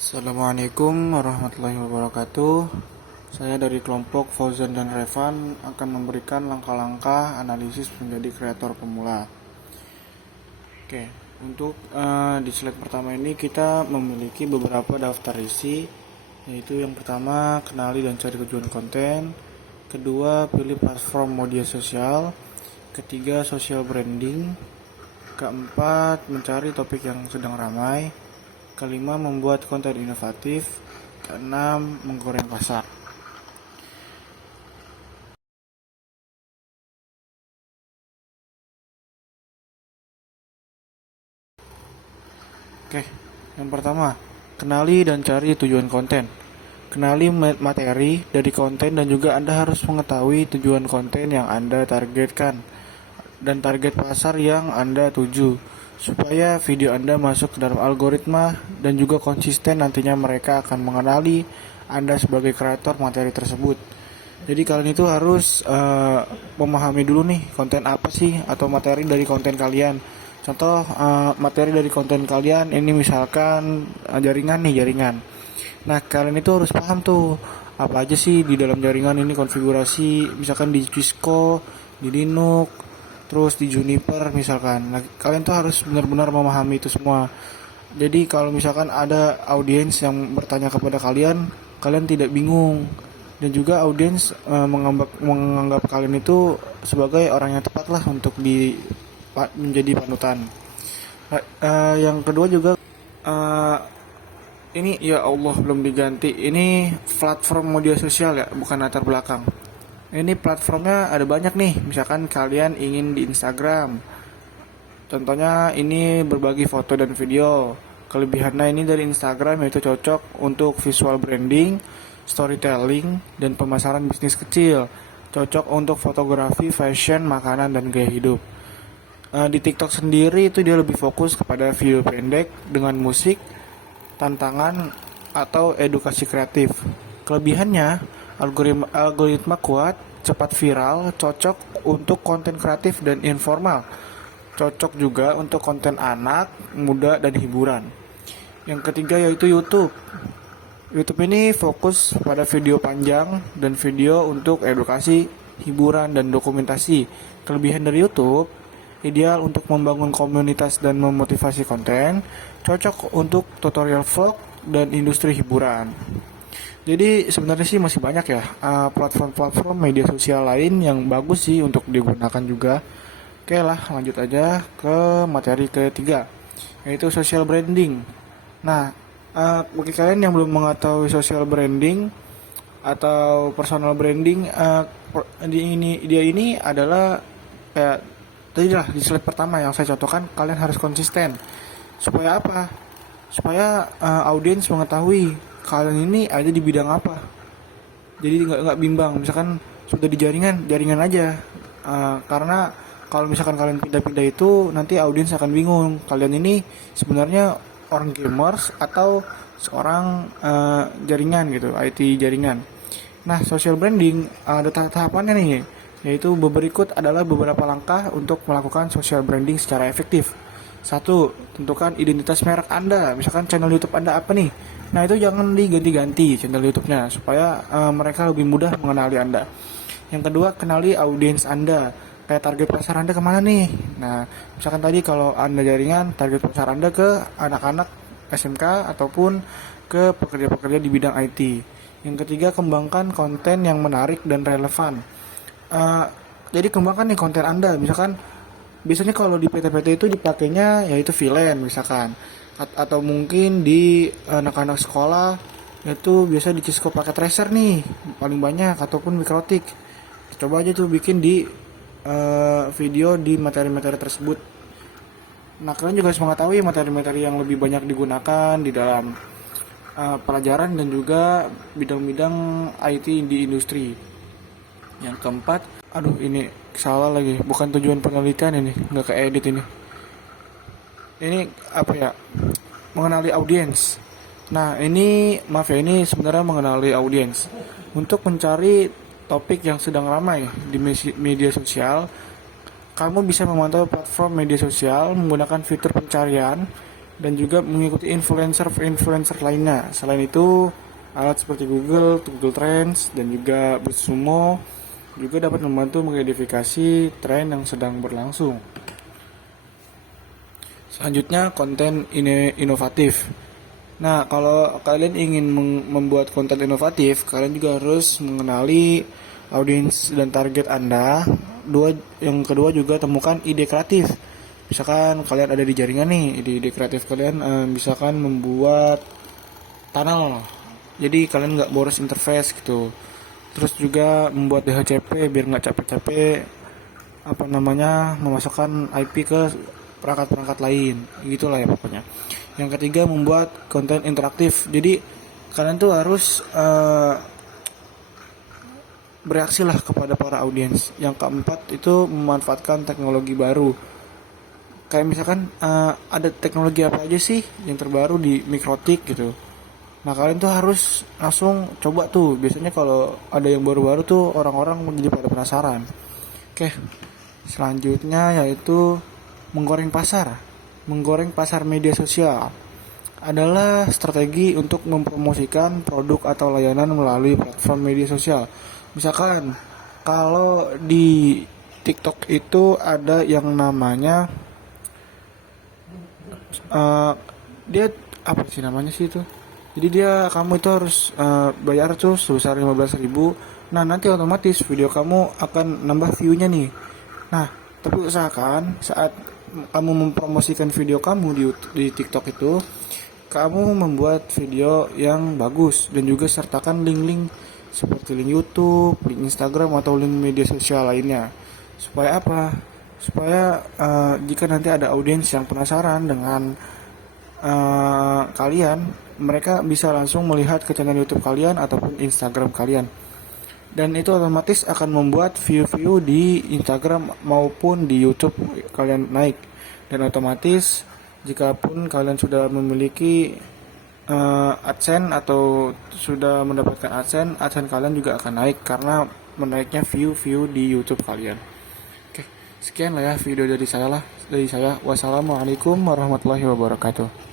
Assalamualaikum warahmatullahi wabarakatuh. Saya dari kelompok Fauzan dan Revan akan memberikan langkah-langkah analisis menjadi kreator pemula. Oke, untuk di slide pertama ini kita memiliki beberapa daftar isi, yaitu yang pertama kenali dan cari tujuan konten, kedua pilih platform media sosial, ketiga social branding, keempat mencari topik yang sedang ramai, kelima membuat konten inovatif, keenam menggoreng pasar. Oke, yang pertama kenali dan cari tujuan konten. Kenali materi dari konten dan juga Anda harus mengetahui tujuan konten yang Anda targetkan dan target pasar yang Anda tuju, supaya video Anda masuk ke dalam algoritma dan juga konsisten nantinya mereka akan mengenali Anda sebagai kreator materi tersebut. Jadi kalian itu harus memahami dulu nih konten apa sih atau materi dari konten kalian. Contoh materi dari konten kalian ini misalkan jaringan. Nah kalian itu harus paham tuh apa aja sih di dalam jaringan ini konfigurasi, misalkan di Cisco, di Linux, terus di Juniper misalkan. Nah, kalian tuh harus benar-benar memahami itu semua. Jadi kalau misalkan ada audiens yang bertanya kepada kalian, kalian tidak bingung. Dan juga audiens menganggap kalian itu sebagai orang yang tepat lah untuk menjadi panutan. Yang kedua juga ini ya Allah belum diganti. Ini platform media sosial ya, bukan latar belakang. Ini platformnya ada banyak nih. Misalkan kalian ingin di Instagram. Contohnya ini berbagi foto dan video. Kelebihannya ini dari Instagram yaitu cocok untuk visual branding, storytelling, dan pemasaran bisnis kecil. Cocok untuk fotografi, fashion, makanan, dan gaya hidup. Di TikTok sendiri itu dia lebih fokus kepada video pendek dengan musik, tantangan, atau edukasi kreatif. Kelebihannya, algoritma kuat, cepat viral, cocok untuk konten kreatif dan informal. Cocok juga untuk konten anak, muda, dan hiburan. Yang ketiga yaitu YouTube. YouTube ini fokus pada video panjang dan video untuk edukasi, hiburan, dan dokumentasi. Kelebihan dari YouTube, ideal untuk membangun komunitas dan memotivasi konten, cocok untuk tutorial vlog dan industri hiburan. Jadi sebenarnya sih masih banyak ya platform-platform media sosial lain yang bagus sih untuk digunakan juga. Oke lah, lanjut aja ke materi ketiga, yaitu social branding. Nah, bagi kalian yang belum mengetahui social branding atau personal branding, dia ini adalah kayak tadi lah di slide pertama yang saya contohkan, kalian harus konsisten. Supaya apa? Supaya audiens mengetahui kalian ini ada di bidang apa. Jadi nggak bimbang. Misalkan sudah di jaringan aja. Karena kalau misalkan kalian pindah-pindah itu nanti audiens akan bingung. Kalian ini sebenarnya orang gamers atau seorang jaringan gitu, IT jaringan. Nah, social branding ada tahapannya nih, yaitu berikut adalah beberapa langkah untuk melakukan social branding secara efektif. Satu, tentukan identitas merek Anda. Misalkan channel YouTube Anda apa nih? Nah, itu jangan diganti-ganti channel YouTube-nya supaya mereka lebih mudah mengenali Anda. Yang kedua, kenali audiens Anda. Kayak target pasar Anda kemana nih? Nah, misalkan tadi kalau Anda jaringan, target pasar Anda ke anak-anak SMK ataupun ke pekerja-pekerja di bidang IT. Yang ketiga, kembangkan konten yang menarik dan relevan. Jadi kembangkan nih konten Anda. Misalkan biasanya kalau di PT-PT itu dipakainya yaitu VLAN misalkan, atau mungkin di anak-anak sekolah itu biasa di Cisco pakai tracer nih paling banyak, ataupun mikrotik. Coba aja tuh bikin di video di materi-materi tersebut. Nah, kalian juga harus mengetahui materi-materi yang lebih banyak digunakan di dalam pelajaran dan juga bidang-bidang IT di industri. Yang keempat, aduh ini salah lagi, bukan tujuan penelitian ini, nggak keedit ini. Ini apa ya? Mengenali audiens. Nah, ini maaf ya, ini sebenarnya mengenali audiens. Untuk mencari topik yang sedang ramai di media sosial, kamu bisa memantau platform media sosial menggunakan fitur pencarian dan juga mengikuti influencer lainnya. Selain itu, alat seperti Google Trends dan juga BuzzSumo juga dapat membantu mengidentifikasi tren yang sedang berlangsung. Selanjutnya, konten inovatif. Nah, kalau kalian ingin membuat konten inovatif, kalian juga harus mengenali audiens dan target Anda. Yang kedua juga temukan ide kreatif. Misalkan kalian ada di jaringan nih, ide kreatif kalian misalkan membuat tunnel. Jadi kalian nggak boros interface gitu. Terus juga membuat DHCP biar nggak capek-capek memasukkan IP ke perangkat-perangkat lain. Gitulah ya pokoknya. Yang ketiga, membuat konten interaktif. Jadi kalian tuh harus bereaksi lah kepada para audiens. Yang keempat itu memanfaatkan teknologi baru. Kayak misalkan ada teknologi apa aja sih yang terbaru di Mikrotik gitu. Nah, kalian tuh harus langsung coba tuh. Biasanya kalau ada yang baru-baru tuh orang-orang menjadi pada penasaran. Oke, selanjutnya yaitu menggoreng pasar. Menggoreng pasar media sosial adalah strategi untuk mempromosikan produk atau layanan melalui platform media sosial. Misalkan kalau di TikTok itu ada yang namanya dia apa sih namanya sih itu? Jadi kamu itu harus bayar tuh sebesar 15.000. Nah, nanti otomatis video kamu akan nambah view-nya nih. Nah, tapi usahakan saat kamu mempromosikan video kamu di TikTok itu, kamu membuat video yang bagus dan juga sertakan link-link seperti link YouTube, link Instagram atau link media sosial lainnya. Supaya apa? Supaya jika nanti ada audiens yang penasaran dengan kalian, mereka bisa langsung melihat ke channel YouTube kalian ataupun Instagram kalian. Dan itu otomatis akan membuat view-view di Instagram maupun di YouTube kalian naik. Dan otomatis jika pun kalian sudah memiliki AdSense atau sudah mendapatkan AdSense kalian juga akan naik karena menaiknya view-view di YouTube kalian. Oke, sekian lah ya video dari saya. Wassalamualaikum warahmatullahi wabarakatuh.